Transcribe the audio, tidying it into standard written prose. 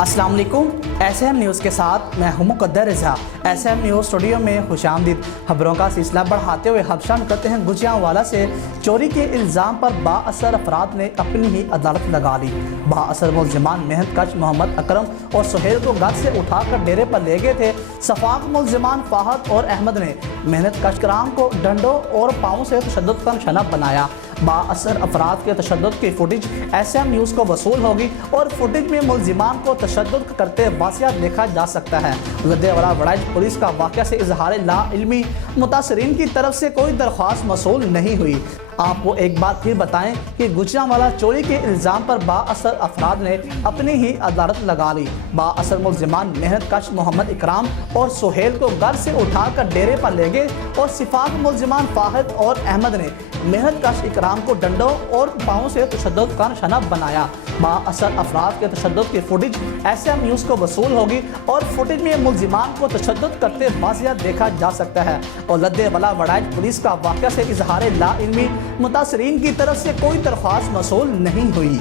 السلام علیکم، S M news کے ساتھ میں ہوں مقدر رضا۔ ایس ایم نیوز اسٹوڈیو میں خوش آمدید۔ خبروں کا سلسلہ بڑھاتے ہوئے ہم شامل کرتے ہیں گجرانوالہ سے چوری کے الزام پر بااثر افراد نے اپنی ہی عدالت لگا لی۔ بااثر ملزمان محنت کش محمد اکرم اور سہیل کو گھر سے اٹھا کر ڈیرے پر لے گئے تھے۔ شفاق ملزمان فاحد اور احمد نے محنت کش کرام کو ڈنڈوں اور پاؤں سے تشدد کا نشانہ بنایا۔ بااثر افراد کے تشدد کی فوٹیج ایس ایم نیوز کو وصول ہوگی اور فوٹیج میں ملزمان کو تشدد کرتے واضح دیکھا جا سکتا ہے۔ لدھیواڑہ وڑائچ پولیس کا واقعہ سے اظہار لا علمی، متاثرین کی طرف سے کوئی درخواست موصول نہیں ہوئی۔ آپ کو ایک بات پھر بتائیں کہ گجرانوالہ چوری کے الزام پر بااثر افراد نے اپنی ہی عدالت لگا لی۔ بااثر ملزمان محنت کش محمد اکرام اور سہیل کو گھر سے اٹھا کر ڈیرے پر لے گئے اور شفاق ملزمان فاحد اور احمد نے محنت کش اکرام کو ڈنڈوں اور پاؤں سے تشدد کا نشانہ بنایا۔ بااثر افراد کے تشدد کی فوٹیج ایس ایم نیوز کو وصول ہوگی اور فوٹیج میں ملزمان کو تشدد کرتے واضح دیکھا جا سکتا ہے۔ اور لدھیواڑہ وڑائچ پولیس کا واقعہ سے اظہار لا علمی، متاثرین کی طرف سے کوئی درخواست موصول نہیں ہوئی۔